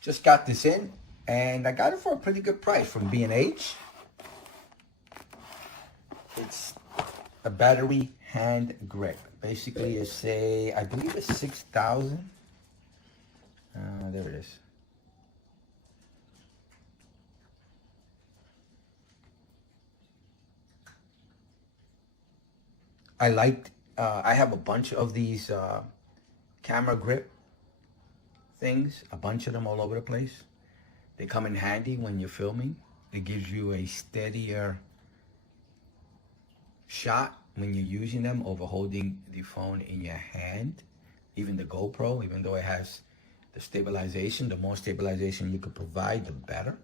just got this in, and I got it for a pretty good price from B&H. It's a battery hand grip. Basically, it's I believe it's 6,000. There it is. I have a bunch of these camera grip things, a bunch of them all over the place. They come in handy when you're filming. It gives you a steadier shot when you're using them over holding the phone in your hand. Even the GoPro, even though it has the stabilization, the more stabilization you could provide, the better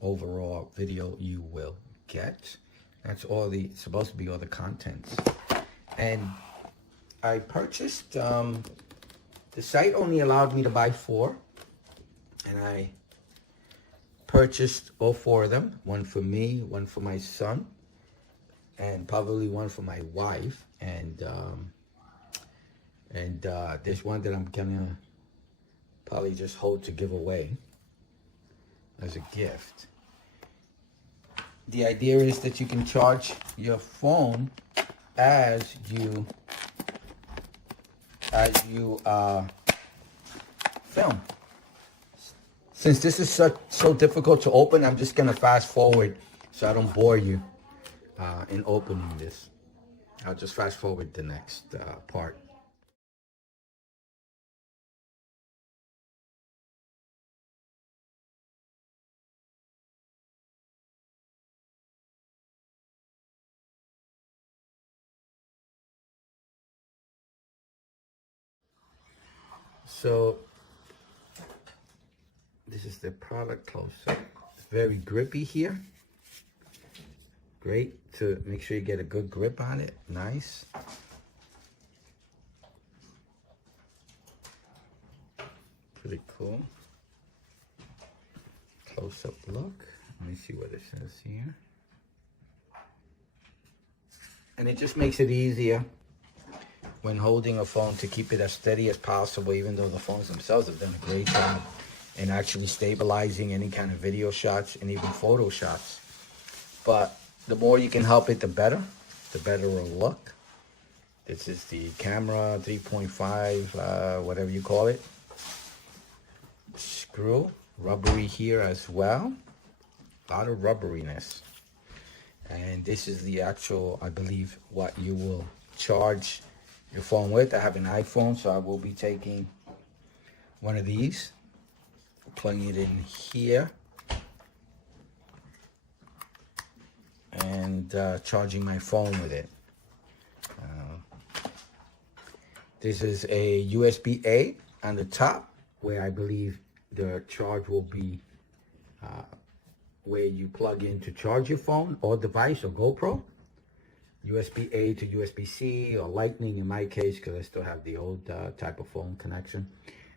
overall video you will get. That's it's supposed to be all the contents. And I purchased, the site only allowed me to buy 4, and I purchased all 4 of them. One for me, one for my son, and probably one for my wife. And there's one that I'm gonna probably just hold to give away as a gift. The idea is that you can charge your phone as you film. Since this is so difficult to open, I'm just gonna fast forward so I don't bore you in opening this. I'll just fast forward the next part. So this is the product close-up. It's very grippy here. Great to make sure you get a good grip on it. Nice. Pretty cool. Close-up look. Let me see what it says here. And it just makes it easier when holding a phone to keep it as steady as possible, even though the phones themselves have done a great job in actually stabilizing any kind of video shots and even photo shots. But the more you can help it, the better it'll look. This is the camera 3.5, whatever you call it. Screw, rubbery here as well. A lot of rubberiness. And this is the actual, I believe, what you will charge your phone with. I have an iPhone, so I will be taking one of these, plugging it in here, and charging my phone with it. This is a USB-A on the top, where I believe the charge will be where you plug in to charge your phone or device or GoPro. USB-A to USB-C or Lightning in my case, because I still have the old type of phone connection.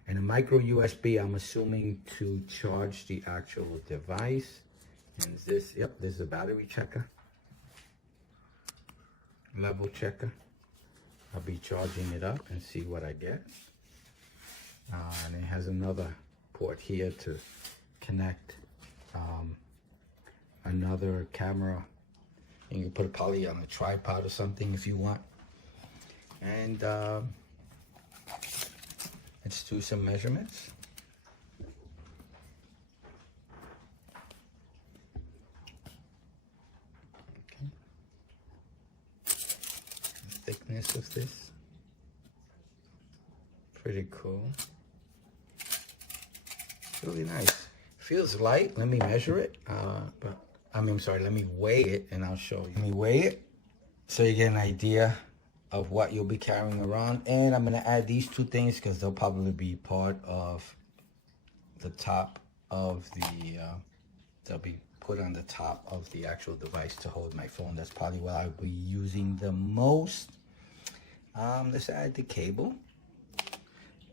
And a micro USB, I'm assuming, to charge the actual device. And this, yep, this is a battery checker. Level checker. I'll be charging it up and see what I get. And it has another port here to connect another camera. You can put it probably on a tripod or something if you want. And let's do some measurements. Okay. The thickness of this. Pretty cool. Really nice. Feels light. Let me measure it. Let me weigh it and I'll show you. Let me weigh it so you get an idea of what you'll be carrying around. And I'm going to add these 2 things because they'll probably be part of the top of the, they'll be put on the top of the actual device to hold my phone. That's probably what I'll be using the most. Let's add the cable.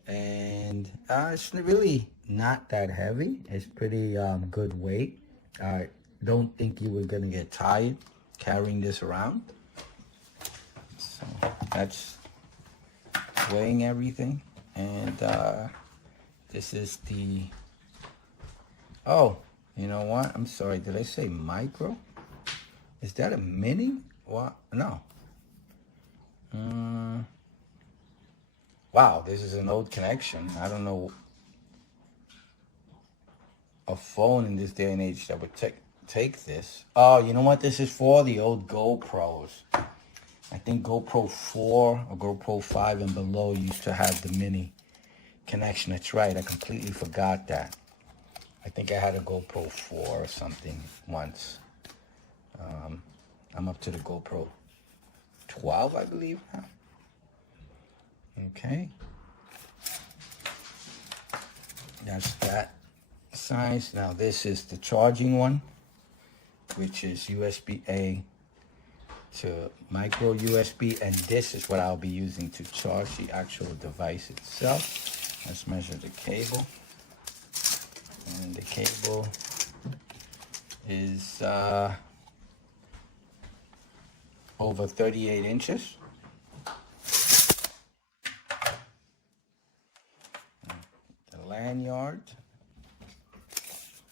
And it's really not that heavy. It's pretty good weight. I don't think you were gonna get tired carrying this around. So that's weighing everything. And this is the Oh, you know what? I'm sorry. Did I say micro? Is that a mini? What? No. Wow, this is an old connection. I don't know a phone in this day and age that would take this. Oh, you know what this is for? The old GoPros. I think GoPro 4 or GoPro 5 and below used to have the mini connection. That's right. I completely forgot that. I think I had a GoPro 4 or something once. I'm up to the GoPro 12, I believe now. Okay. That's that size. Now this is the charging one, which is USB-A to micro USB, and this is what I'll be using to charge the actual device itself. Let's measure the cable. And the cable is over 38 inches. The lanyard,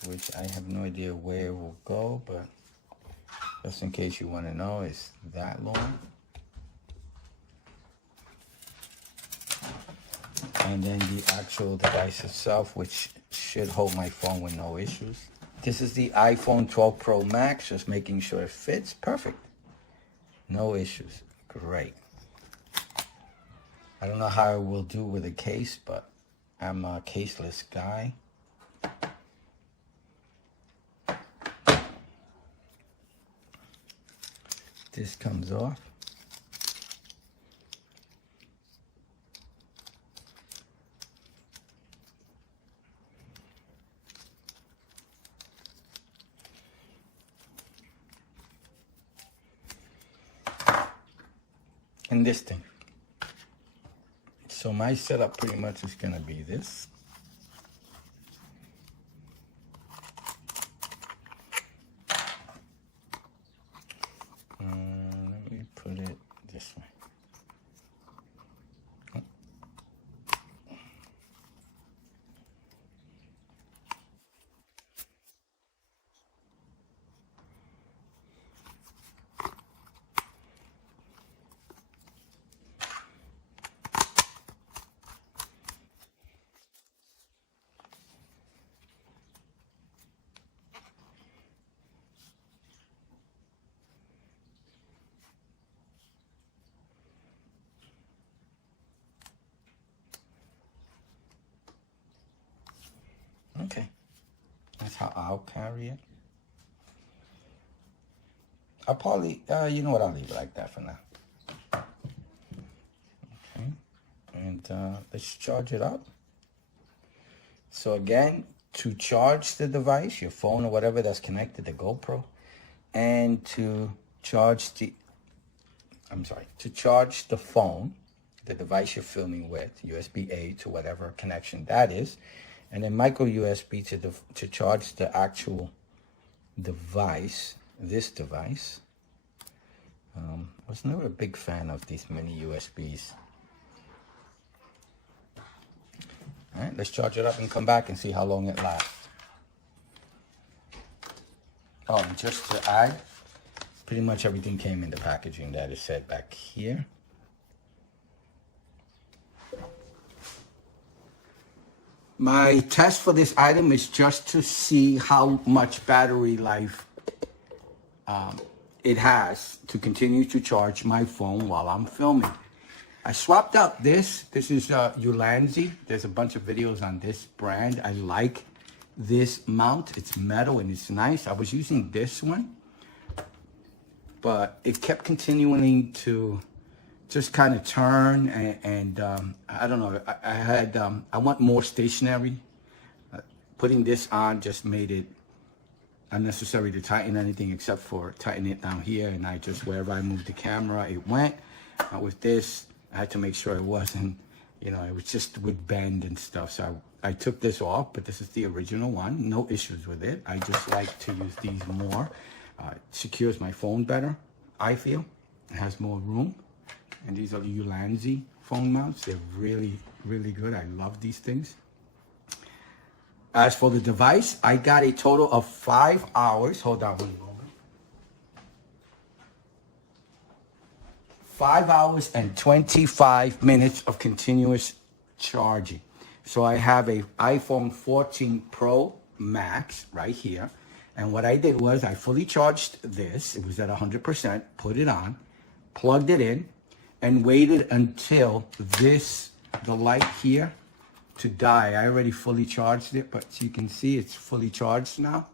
which I have no idea where it will go, but just in case you want to know, is that long. And then the actual device itself, which should hold my phone with no issues. This is the iPhone 12 Pro Max, just making sure it fits perfect. No issues. Great. I don't know how I will do with a case, but I'm a caseless guy. This comes off. And this thing. So my setup pretty much is gonna be this. Let me put it this way. Okay, that's how I'll carry it. I'll probably, you know what, I'll leave it like that for now. Okay, and let's charge it up. So again, to charge the device, your phone or whatever that's connected to GoPro, and to charge the, to charge the phone, the device you're filming with, USB-A to whatever connection that is, and then micro USB to charge the actual device, this device. I was never a big fan of these mini USBs. All right, let's charge it up and come back and see how long it lasts. Oh, and just to add, pretty much everything came in the packaging that is said back here. My test for this item is just to see how much battery life it has to continue to charge my phone while I'm filming. I swapped out this. This is Ulanzi. There's a bunch of videos on this brand. I like this mount. It's metal and it's nice. I was using this one, but it kept continuing to just kind of turn and I don't know. I want more stationary. Putting this on just made it unnecessary to tighten anything except for tighten it down here, and I just, wherever I moved the camera, it went. With this, I had to make sure it wasn't, you know, it was just would bend and stuff. So I took this off, but this is the original one. No issues with it. I just like to use these more. It secures my phone better, I feel. It has more room. And these are the Ulanzi phone mounts. They're really, really good. I love these things. As for the device, I got a total of 5 hours. Hold on one moment. 5 hours and 25 minutes of continuous charging. So I have a iPhone 14 Pro Max right here. And what I did was I fully charged this. It was at 100%, put it on, plugged it in, and waited until the light here to die. I already fully charged it, but you can see it's fully charged now.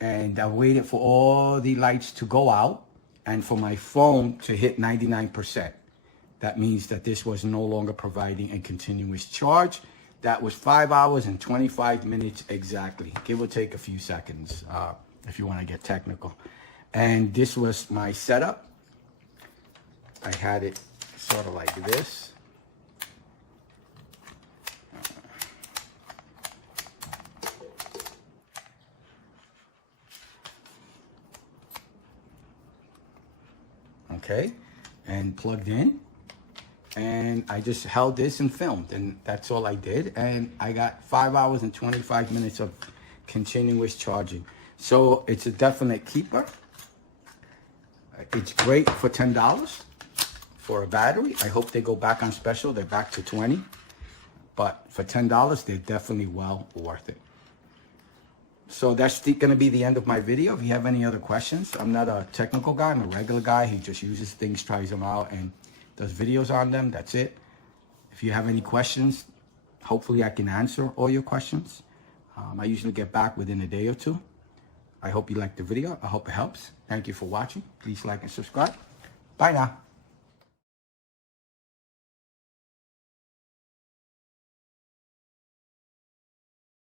And I waited for all the lights to go out and for my phone to hit 99%. That means that this was no longer providing a continuous charge. That was 5 hours and 25 minutes exactly, give or take a few seconds if you want to get technical. And this was my setup. I had it sort of like this. Okay, and plugged in. And I just held this and filmed, and that's all I did. And I got 5 hours and 25 minutes of continuous charging. So it's a definite keeper. It's great for $10 for a battery. I hope they go back on special. They're back to $20. But for $10, they're definitely well worth it. So that's going to be the end of my video. If you have any other questions, I'm not a technical guy. I'm a regular guy. He just uses things, tries them out, and does videos on them. That's it. If you have any questions, hopefully I can answer all your questions. I usually get back within a day or two. I hope you liked the video. I hope it helps. Thank you for watching. Please like and subscribe. Bye now.